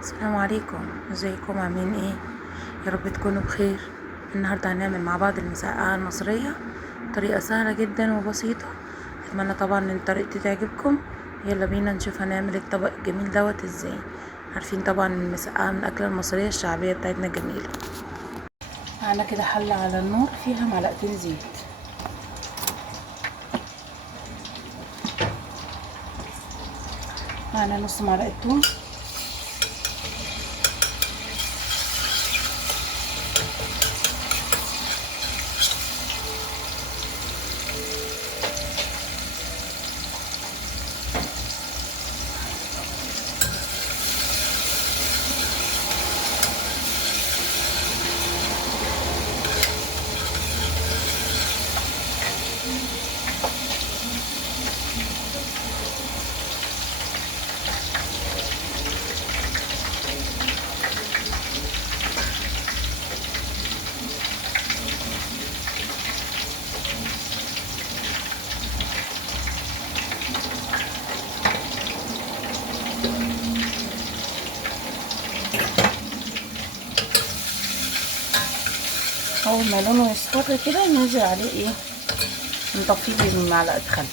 السلام عليكم، ازيكم عاملين ايه؟ يا رب تكونوا بخير. النهارده هنعمل مع بعض المسقعه المصريه طريقه سهله جدا وبسيطه. اتمنى طبعا ان طريقتي تعجبكم. يلا بينا نشوف هنعمل الطبق الجميل دوت ازاي. عارفين طبعا المسقعه من الاكله المصريه الشعبيه بتاعتنا جميله. معانا كده حله على النار فيها معلقتين زيت، معانا نص معلقه توم، اول ما لونه يصفر كده ننزل عليه ايه، نطفيه بمعلقه خل.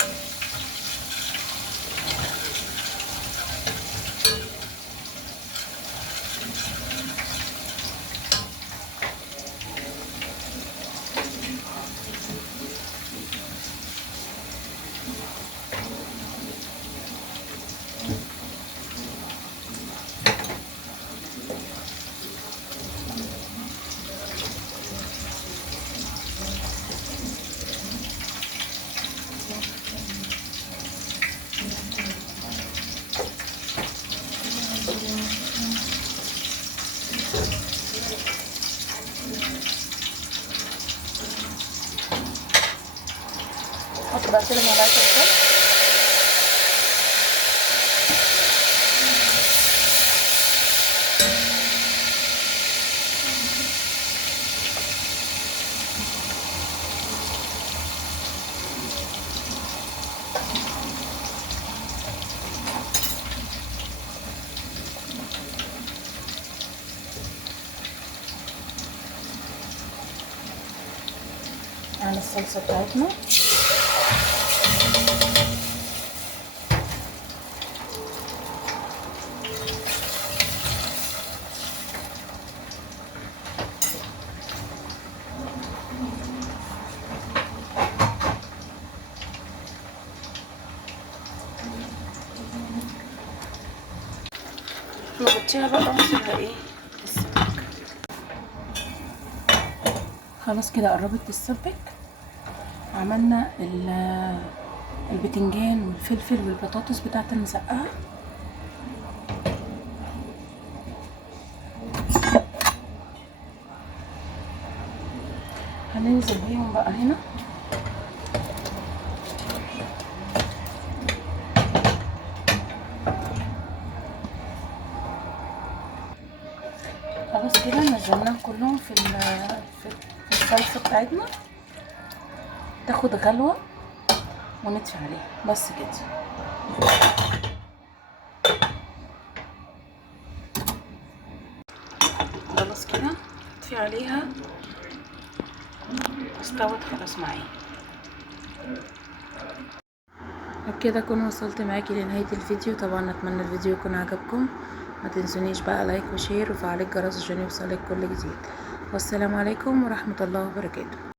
احط بقى كده معلقه الخل. على الصلصه بتاعتنا نغطيها بقى ونسيبها ايه تتسبك. خلاص كده قربت تتسبك. عملنا البتنجان والفلفل والبطاطس بتاعت المسقعه. هننزل بيهم بقى هنا. خلاص كده نزلناهم كلهم في الصلصه بتاعتنا. تاخد غلوه ونطفي عليها بس كده. خلاص كده نطفي عليها، استوت خلاص معايا. وبكده اكون وصلت معاكي لنهايه الفيديو. طبعا اتمنى الفيديو يكون عجبكم. ما تنسونيش بقى لايك وشير وفعل الجرس عشان يوصلك كل جديد. والسلام عليكم ورحمه الله وبركاته.